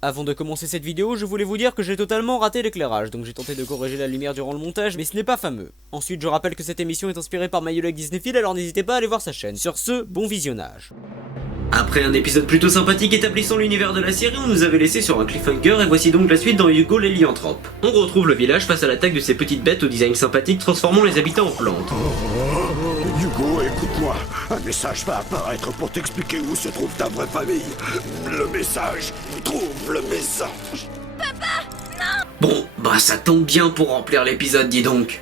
Avant de commencer cette vidéo, je voulais vous dire que j'ai totalement raté l'éclairage, donc j'ai tenté de corriger la lumière durant le montage, mais ce n'est pas fameux. Ensuite, je rappelle que cette émission est inspirée par My Hero Disneyfield, alors n'hésitez pas à aller voir sa chaîne. Sur ce, bon visionnage. Après un épisode plutôt sympathique établissant l'univers de la série, on nous avait laissé sur un cliffhanger, et voici donc la suite dans Hugo l'hélianthrope. On retrouve le village face à l'attaque de ces petites bêtes au design sympathique transformant les habitants en plantes. Hugo, écoute-moi. Un message va apparaître pour t'expliquer où se trouve ta vraie famille. Le message. Trouve le message. Bon, bah ça tombe bien pour remplir l'épisode, dis donc.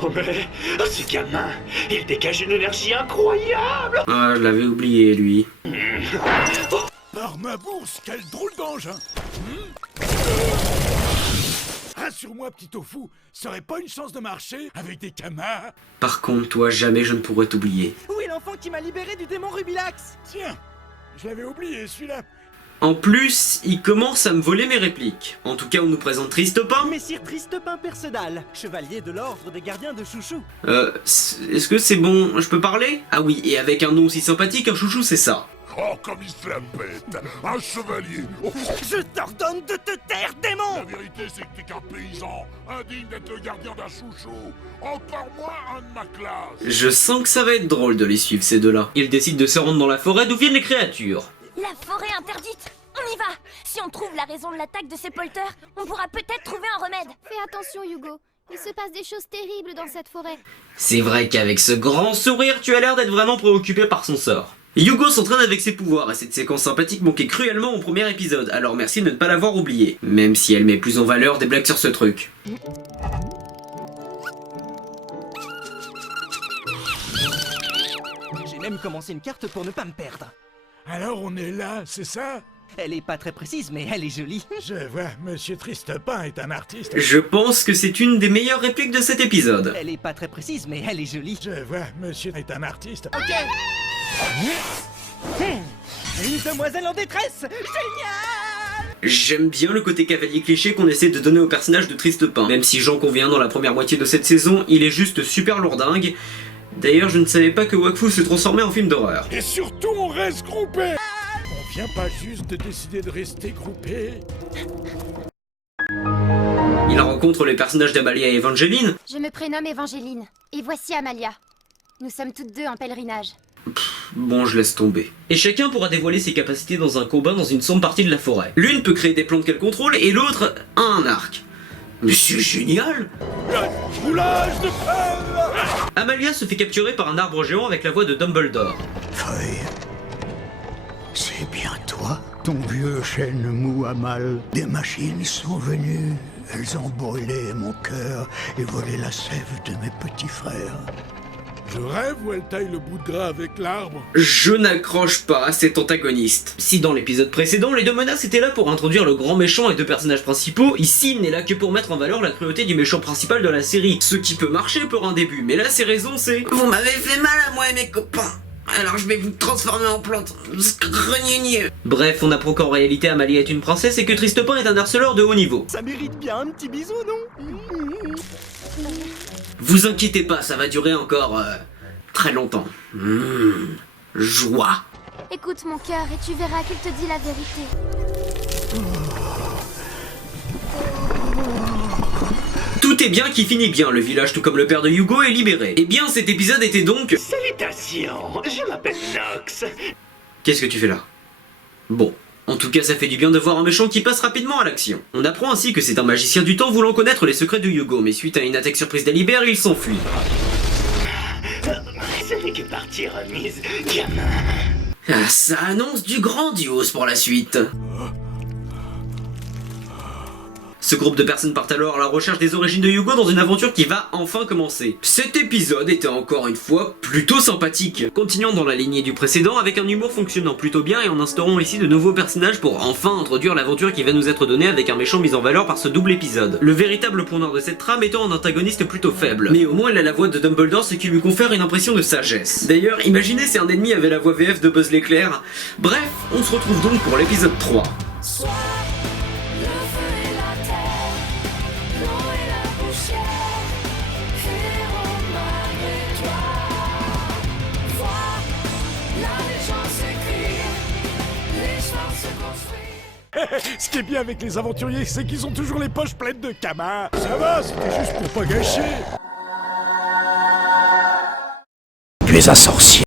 Oh mais, ce gamin, il dégage une énergie incroyable. Ah, je l'avais oublié, lui. Par ma bourse, quel drôle d'engin. Rassure-moi, petit tofu, ça aurait pas une chance de marcher avec des camas? Par contre, toi, jamais je ne pourrais t'oublier. Où est l'enfant qui m'a libéré du démon Rubilax? Tiens, je l'avais oublié, celui-là. En plus, il commence à me voler mes répliques. En tout cas, on nous présente Tristopin. Messire Tristopin Percedal, chevalier de l'ordre des gardiens de Chouchou. Est-ce que c'est bon? Je peux parler? Ah oui, et avec un nom aussi sympathique, un chouchou, c'est ça. Oh, comme il se la pète. Un chevalier. Oh, Je t'ordonne de te taire, démon! la vérité, c'est que t'es qu'un paysan, indigne d'être le gardien d'un chouchou. Encore moins un de ma classe. Je sens que ça va être drôle de les suivre, ces deux-là. Ils décident de se rendre dans la forêt d'où viennent les créatures. La forêt interdite! On y va! Si on trouve la raison de l'attaque de ces polteurs, on pourra peut-être trouver un remède! Fais attention, Hugo. Il se passe des choses terribles dans cette forêt. C'est vrai qu'avec ce grand sourire, tu as l'air d'être vraiment préoccupé par son sort. Hugo s'entraîne avec ses pouvoirs et cette séquence sympathique manquait cruellement au premier épisode, alors merci de ne pas l'avoir oublié. Même si elle met plus en valeur des blagues sur ce truc. J'ai même commencé une carte pour ne pas me perdre. Alors on est là, c'est ça? Elle est pas très précise, mais elle est jolie. Je vois, Monsieur Tristopin est un artiste. Je pense que c'est une des meilleures répliques de cet épisode. Elle est pas très précise, mais elle est jolie. Je vois, Monsieur est un artiste. Une demoiselle en détresse! Génial! J'aime bien le côté cavalier cliché qu'on essaie de donner au personnage de Tristopin. Même si j'en conviens dans la première moitié de cette saison, il est juste super lourdingue. D'ailleurs, je ne savais pas que Wakfu se transformait en film d'horreur. Et surtout, on reste groupé. On vient pas juste de décider de rester groupé. Il rencontre les personnages d'Amalia et Evangeline. Je me prénomme Evangeline. Et voici Amalia. Nous sommes toutes deux en pèlerinage. Bon, je laisse tomber. Et chacun pourra dévoiler ses capacités dans un combat dans une sombre partie de la forêt. L'une peut créer des plantes qu'elle contrôle et l'autre a un arc. Mais c'est génial! Roulage de pelle. Amalia se fait capturer par un arbre géant avec la voix de Dumbledore. Feuille, c'est bien toi? Ton vieux chêne mou à mal. Des machines sont venues. Elles ont brûlé mon cœur et volé la sève de mes petits frères. Je rêve où elle taille le bout de gras avec l'arbre. Je n'accroche pas à cet antagoniste. Si dans l'épisode précédent, les deux menaces étaient là pour introduire le grand méchant et deux personnages principaux, ici il n'est là que pour mettre en valeur la cruauté du méchant principal de la série. Ce qui peut marcher pour un début, mais là ses raisons c'est... Vous m'avez fait mal à moi et mes copains, alors je vais vous transformer en plante. Bref, on apprend qu'en réalité Amalia est une princesse et que Tristopin est un harceleur de haut niveau. Ça mérite bien un petit bisou, non? Vous inquiétez pas, ça va durer encore... très longtemps. Joie. Écoute mon cœur et tu verras qu'il te dit la vérité. Tout est bien qui finit bien, le village tout comme le père de Hugo est libéré. Et bien cet épisode était donc... Salutations, je m'appelle Nox. Qu'est-ce que tu fais là? Bon, en tout cas ça fait du bien de voir un méchant qui passe rapidement à l'action. On apprend ainsi que c'est un magicien du temps voulant connaître les secrets de Hugo, mais suite à une attaque surprise d'Alibert, il s'enfuit. Ce n'est que partie remise, gamin. Ah, ça annonce du grandiose pour la suite. Ce groupe de personnes partent alors à la recherche des origines de Hugo dans une aventure qui va enfin commencer. Cet épisode était encore une fois plutôt sympathique. Continuons dans la lignée du précédent avec un humour fonctionnant plutôt bien et en instaurant ici de nouveaux personnages pour enfin introduire l'aventure qui va nous être donnée avec un méchant mis en valeur par ce double épisode. Le véritable point noir de cette trame étant un antagoniste plutôt faible. Mais au moins elle a la voix de Dumbledore, ce qui lui confère une impression de sagesse. D'ailleurs, imaginez si un ennemi avait la voix VF de Buzz l'éclair. Bref, on se retrouve donc pour l'épisode 3. Ce qui est bien avec les aventuriers, c'est qu'ils ont toujours les poches pleines de camas. Ça va, c'était juste pour pas gâcher. Tu es un sorcier.